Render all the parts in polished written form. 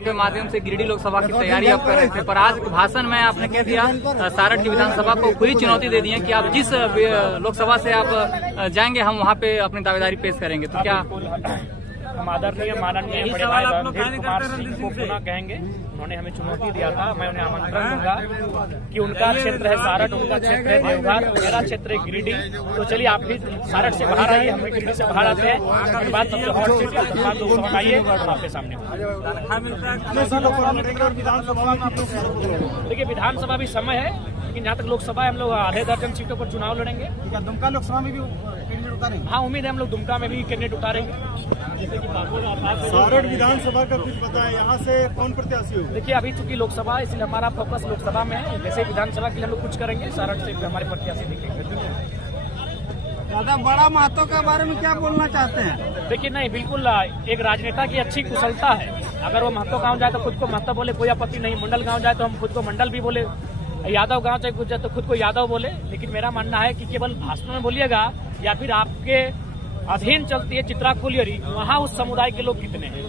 के माध्यम से गिरिडीह लोकसभा की तैयारी आप कर रहे थे, पर आज भाषण में आपने कह दिया सारठ की विधानसभा को खुली चुनौती दे दी है कि आप जिस लोकसभा से आप जाएंगे हम वहां पे अपनी दावेदारी पेश करेंगे। तो क्या हम आदरणीय माननीय बड़े भाई रणधीर कुमार सिंह को पुनः कहेंगे, उन्होंने हमें चुनौती दिया था, मैं उन्हें आमंत्रण दूंगा कि उनका क्षेत्र है सारठ, उनका क्षेत्र है देवघर, मेरा क्षेत्र है गिरिडीह। तो चलिए आप भी सारठ से बाहर आइए, हम भी गिरिडीह से बाहर आते हैं, उसके बाद सबसे हॉट सीट के बाद लोकसभा आइए और आपके सामने। देखिए विधानसभा भी समय है, लेकिन जहाँ तक लोकसभा हम लोग आधे दर्जन सीटों पर चुनाव लड़ेंगे। दुमका लोकसभा में भी कैंडिडेट उतारेंगे? हाँ उम्मीद है हम लोग दुमका में भी कैंडिडेट उतारेंगे। सारठ विधानसभा का कुछ पता है, यहाँ से कौन प्रत्याशी हो? देखिए अभी चूंकि लोकसभा, इसलिए हमारा फोकस लोकसभा में है, जैसे विधानसभा के लिए हम लोग कुछ करेंगे, सारठ से हमारे प्रत्याशी दिखेंगे। दादा बड़ा महतो के बारे में क्या बोलना चाहते हैं? देखिए नहीं, बिल्कुल एक राजनेता की अच्छी कुशलता है, अगर वो महतो गाँव जाए तो खुद को महतो बोले, कोई आपत्ति नहीं। मंडल गाँव जाए तो हम खुद को मंडल भी बोले, यादव गांव चाहे कुछ जाए तो खुद को यादव बोले। लेकिन मेरा मानना है कि केवल भाषण में बोलिएगा या फिर आपके अधीन चलती है चित्रा कोलियरी, वहाँ उस समुदाय के लोग कितने हैं,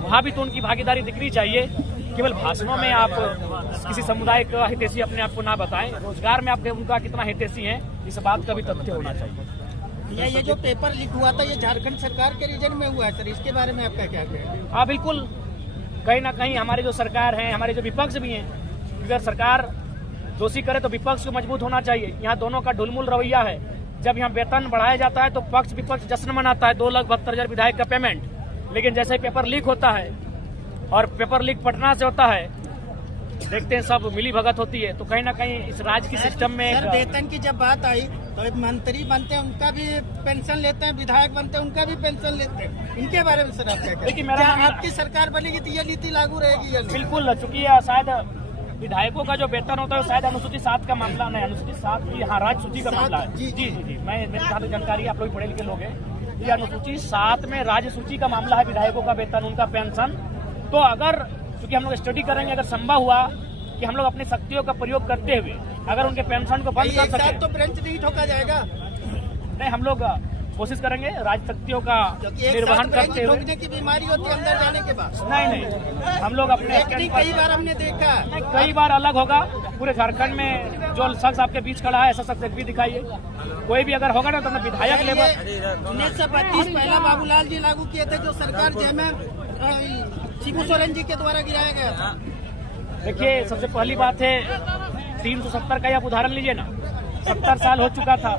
वहाँ भी तो उनकी भागीदारी दिखनी चाहिए। केवल भाषणों में आप किसी समुदाय का हितैषी अपने आप को ना बताएं, रोजगार में आपके उनका कितना हितैषी है इस बात का भी तथ्य होना चाहिए। ये जो पेपर लीक हुआ था ये झारखंड सरकार के रीजन में हुआ है सर, इसके बारे में आपका क्या कहना है? हाँ बिल्कुल, कहीं ना कहीं हमारे जो सरकार है, हमारे जो विपक्ष भी हैं, अगर सरकार दोषी करे तो विपक्ष को मजबूत होना चाहिए। यहाँ दोनों का ढुलमुल रवैया है। जब यहाँ वेतन बढ़ाया जाता है तो पक्ष विपक्ष जश्न मनाता है, 2,72,000 विधायक का पेमेंट, लेकिन जैसे ही पेपर लीक होता है और पेपर लीक पटना से होता है, देखते हैं सब मिली भगत होती है। तो कहीं ना कहीं इस राज्य की सिस्टम में सर वेतन की जब बात आई तो मंत्री बनते हैं उनका भी पेंशन लेते हैं, विधायक बनते हैं उनका भी पेंशन लेते हैं, इनके बारे में सर आप क्या देखिए कहें? क्या आपकी सरकार बनेगी तो ये नीति लागू रहेगी या नहीं? बिल्कुल, चूंकि शायद विधायकों का जो वेतन होता है शायद अनुसूचित 7 का मामला नहीं, अनुसूचित 7 की हाँ राज्य सूची का मामला है। जी जी जी, मैं मेरे जहाँ तक जानकारी है, आप लोग पढ़े लिखे लोग हैं, ये अनुसूचित 7 में राज्य सूची का मामला है, विधायकों का वेतन, उनका पेंशन। तो अगर चूंकि हम लोग स्टडी करेंगे, अगर संभव हुआ कि हम लोग अपनी शक्तियों का प्रयोग करते हुए अगर उनके पेंशन को बंद कर सके तो ब्रेंच नहीं ठोका जाएगा। नहीं, हम लोग कोशिश करेंगे राज शक्तियों का निर्वहन करते हुए। ठोकने की बीमारी होती है अंदर जाने के बाद। नहीं, हम लोग अपने कई बार हमने देखा, कई बार अलग होगा। पूरे झारखंड में जो शख्स आपके बीच खड़ा है ऐसा शख्स भी दिखाइए, कोई भी अगर होगा ना तो विधायक लेवल। 1932 पहला बाबूलाल जी लागू किए थे, जो सरकार जयमें शिबू सोरेन जी के द्वारा गिराया गया था। देखिए सबसे पहली बात है 370 का आप उदाहरण लीजिए ना, 70 साल हो चुका था,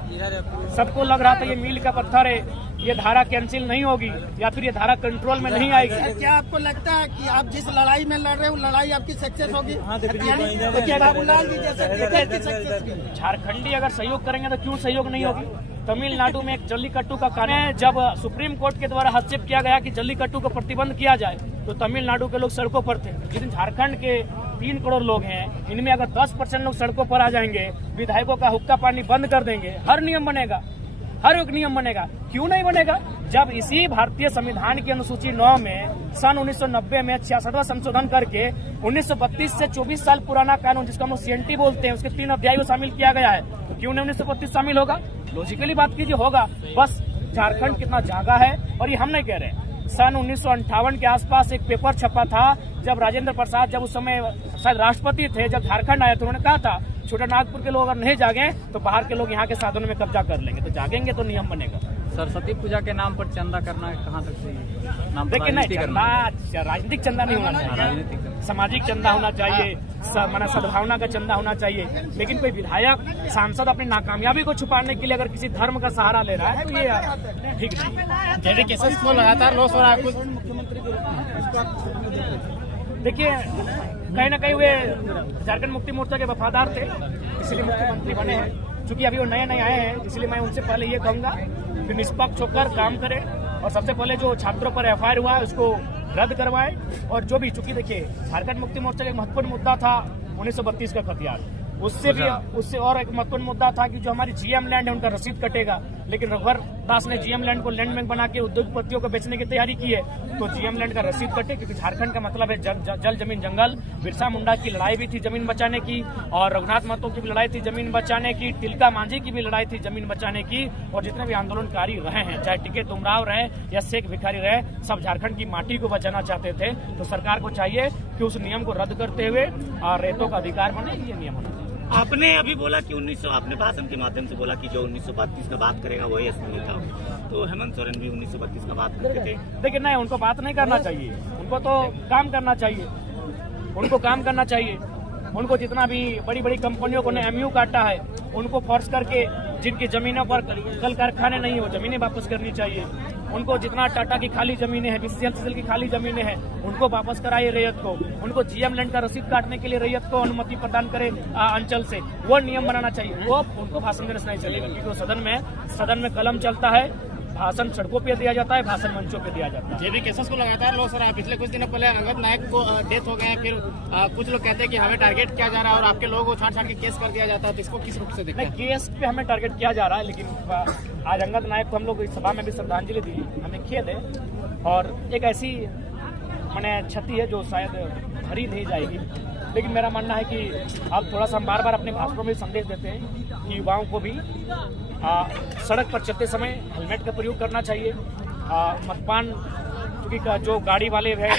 सबको लग रहा था ये मील का पत्थर है, ये धारा कैंसिल नहीं होगी या फिर ये धारा कंट्रोल में नहीं आएगी। क्या आपको लगता है कि आप जिस लड़ाई में लड़ रहे हैं वो लड़ाई आपकी सक्सेस होगी? बाबूलाल जी जैसे झारखंडी अगर सहयोग करेंगे तो क्यों सहयोग नहीं होगी? तमिलनाडु में एक जल्लीकट्टू का कानून है, जब सुप्रीम कोर्ट के द्वारा हस्तक्षेप किया गया कि जल्लीकट्टू को प्रतिबंध किया जाए तो तमिलनाडु के लोग सड़कों पर थे। लेकिन झारखंड के 3 करोड़ लोग हैं, इनमें अगर 10% लोग सड़कों पर आ जाएंगे, विधायकों का हुक्का पानी बंद कर देंगे, हर नियम बनेगा, हर एक नियम बनेगा। क्यों नहीं बनेगा? जब इसी भारतीय संविधान की अनुसूची 9 में सन 1990 में 66वां संशोधन करके 1932 से 24 साल पुराना कानून जिसको हम लोग CNT बोलते हैं, उसके 3 अध्याय को शामिल किया गया है, तो क्यों नहीं 1932 शामिल होगा? लॉजिकली बात कीजिए, होगा। बस झारखंड कितना जागा है, और ये हम नहीं कह रहे। सन 1958 के आसपास एक पेपर छपा था, जब राजेंद्र प्रसाद जब उस समय शायद राष्ट्रपति थे, जब झारखंड आए तो उन्होंने कहा था छोटा नागपुर के लोग अगर नहीं जागे तो बाहर के लोग यहाँ के साधनों में कब्जा कर लेंगे। तो जागेंगे तो नियम बनेगा। सरस्वती पूजा के नाम पर चंदा करना कहाँ तक सही है? देखिए नहीं, चंदा राजनीतिक चंदा नहीं होना चाहिए, सामाजिक चंदा होना चाहिए, माना सद्भावना का चंदा होना चाहिए। लेकिन कोई विधायक सांसद अपनी नाकामयाबी को छुपाने के लिए अगर किसी धर्म का सहारा ले रहा है तो ये ठीक नहीं। जैसे केसेस को लगातार लॉस हो रहा है, देखिए कहीं ना कहीं वे झारखंड मुक्ति मोर्चा के वफादार थे, इसलिए मुख्यमंत्री बने हैं। चूंकि अभी वो नए नए आए हैं, इसलिए मैं उनसे पहले ये कहूंगा कि निष्पक्ष होकर काम करें, और सबसे पहले जो छात्रों पर FIR हुआ है उसको रद्द करवाएं। और जो भी, चूंकि देखिए झारखंड मुक्ति मोर्चा का एक महत्वपूर्ण मुद्दा था 1932 का खतियार, उससे और एक महत्वपूर्ण मुद्दा था कि जो हमारी GM लैंड है उनका रसीद कटेगा। लेकिन रघुवर दास ने जीएम लैंड को लैंड बैंक बना के उद्योगपतियों को बेचने की तैयारी की है, तो जीएम लैंड का रसीद कटे, क्योंकि झारखंड का मतलब है जल जमीन जंगल। बिरसा मुंडा की लड़ाई भी थी जमीन बचाने की, और रघुनाथ महतो की भी लड़ाई थी जमीन बचाने की, तिलका मांझी की भी लड़ाई थी जमीन बचाने की, और जितने भी आंदोलनकारी रहे हैं, चाहे टिकैत उमराव रहे या शेख भिखारी रहे, सब झारखंड की माटी को बचाना चाहते थे। तो सरकार को चाहिए कि उस नियम को रद्द करते हुए रेतों का अधिकार बने, ये नियम होना चाहिए। आपने अभी बोला कि 1900 आपने भाषण के माध्यम से बोला कि जो 1932 का बात करेगा वही असली नेता होगा, तो हेमंत सोरेन भी 1932 का बात करते थे। लेकिन नहीं, उनको बात नहीं करना चाहिए, उनको तो काम करना चाहिए, उनको काम करना चाहिए। उनको जितना भी बड़ी बड़ी कंपनियों को एमयू काटा है, उनको फोर्स करके जिनकी जमीनों पर कल कारखाने नहीं हो, जमीनें वापस करनी चाहिए। उनको जितना टाटा की खाली जमीनें हैं, बीसीएल की खाली जमीनें हैं, उनको वापस कराइए रैयत को। उनको जीएम लैंड का रसीद काटने के लिए रैयत को अनुमति प्रदान करे अंचल से, वो नियम बनाना चाहिए। वो उनको भाषण देने से नहीं चलेगा, क्योंकि सदन में कलम चलता है, भाषण सड़कों पे दिया जाता है, भाषण मंचों पे दिया जाता है। जेबी केसेस को लगातार लोग सर पिछले कुछ दिनों पहले अंगद नायक को डेथ हो गए हैं, फिर कुछ लोग कहते हैं कि हमें टारगेट किया जा रहा है और आपके लोगों को छाट के केस कर दिया जाता है, तो इसको किस रूप से देखते हैं? केस पे हमें टारगेट किया जा रहा है, लेकिन आज अंगद नायक को हम लोग इस सभा में भी श्रद्धांजलि दी, हमें खेद है। और एक ऐसी मैंने क्षति है जो शायद भरी नहीं जाएगी। लेकिन मेरा मानना है कि अब थोड़ा सा हम बार बार अपने भाषणों में संदेश देते हैं कि युवाओं को भी सड़क पर चलते समय हेलमेट का प्रयोग करना चाहिए। मद्यपान, क्योंकि जो गाड़ी वाले हैं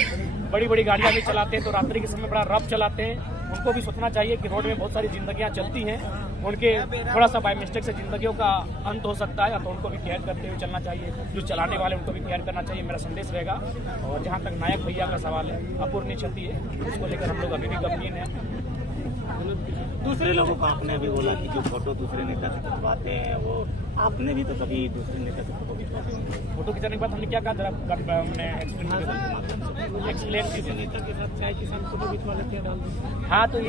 बड़ी बड़ी गाड़ियां भी चलाते हैं, तो रात्रि के समय बड़ा रफ चलाते हैं, उनको भी सोचना चाहिए कि रोड में बहुत सारी जिंदगियां चलती हैं, उनके थोड़ा सा बाय मिस्टेक से जिंदगियों का अंत हो सकता है, तो उनको भी केयर करते हुए चलना चाहिए। जो चलाने वाले उनको भी केयर करना चाहिए, मेरा संदेश रहेगा। और जहाँ तक नायक भैया का सवाल है, अपूर्णीय क्षति है, उसको लेकर हम लोग अभी भी गंभीर हैं। दूसरे लोगों को आपने अभी बोला कि जो फोटो दूसरे नेता से खिंचवाते हैं, वो आपने भी तो कभी दूसरे नेता से फोटो खिंचवाते हैं। फोटो खिंचाने के बाद हमने क्या कहा, एक्सप्लेन किसी नेता के साथ चाय किसान फोटो खिंचवा लेते हैं। हाँ, तो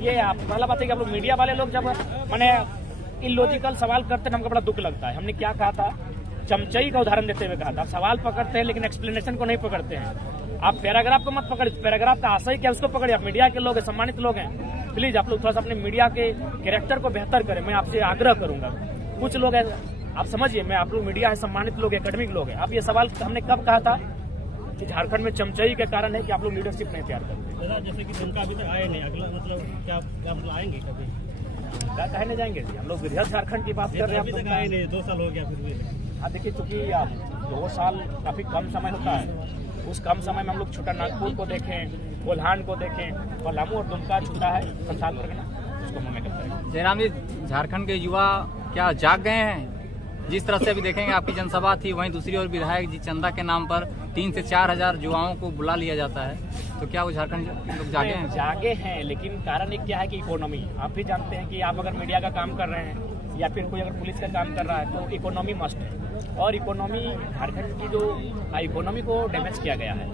ये आप पहला बात है कि आप लोग मीडिया वाले लोग जब मैंने इलॉजिकल सवाल करते हैं, हमको बड़ा दुख लगता है। हमने क्या कहा था, चमचई का उदाहरण देते हुए कहा था, सवाल पकड़ते हैं लेकिन एक्सप्लेनेशन को नहीं पकड़ते हैं। आप पैराग्राफ को मत पकड़िए, पैराग्राफ का आशय क्या उसको पकड़िए। आप मीडिया के लोग हैं, सम्मानित लोग हैं, प्लीज आप लोग थोड़ा सा अपने मीडिया के कैरेक्टर को बेहतर करें, मैं आपसे आग्रह करूंगा। कुछ लोग हैं, आप समझिए, मैं आप लोग मीडिया है, सम्मानित लोग, एकेडमिक लोग हैं। आप ये सवाल हमने कब कहा था कि झारखंड में चमचई के कारण है कि आप लोग लीडरशिप नहीं तैयार करते। जैसे कि उनका अभी तक आए नहीं, अगला मतलब क्या मतलब आएंगे कभी? क्या कहने जाएंगे जी, हम लोग वृहद झारखंड की बात कर रहे हैं। अभी तक आए नहीं, 2 साल हो गया फिर भी। हाँ, देखिए, चूंकि 2 साल काफी कम समय होता है, उस कम समय में हम लोग छोटा नागपुर को देखें, कोल्हान को देखें, पलामू और दुमका छूटा है, संथाल परगना, उसको हमें करते हैं। जयराम जी, झारखंड के युवा क्या जाग गए हैं? जिस तरह से अभी देखेंगे आपकी जनसभा थी, वहीं दूसरी ओर विधायक जी चंदा के नाम पर 3 से 4 हजार युवाओं को बुला लिया जाता है, तो क्या वो झारखंड लोग जागे हैं? जागे हैं, लेकिन कारण एक क्या है कि इकोनॉमी, आप भी जानते हैं कि आप अगर मीडिया का काम कर रहे हैं या फिर कोई अगर पुलिस का काम कर रहा है, तो इकोनॉमी मस्ट है। और इकोनॉमी, झारखंड की जो इकोनॉमी को डैमेज किया गया है,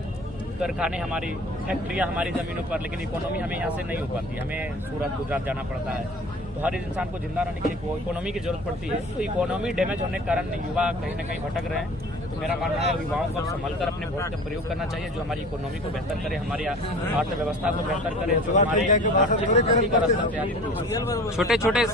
कारखाने हमारी, फैक्ट्रियाँ हमारी ज़मीनों पर, लेकिन इकोनॉमी हमें यहाँ से नहीं हो पाती, हमें सूरत गुजरात जाना पड़ता है। तो हर इंसान को जिंदा रहने के लिए इकोनॉमी की जरूरत पड़ती है। तो इकोनॉमी डैमेज होने के कारण युवा कहीं ना कहीं भटक रहे हैं। तो मेरा मानना है युवाओं को संभल कर अपने वोट का प्रयोग करना चाहिए, जो हमारी इकोनॉमी को बेहतर करे, हमारी अर्थव्यवस्था को बेहतर करे, जो हमारे छोटे छोटे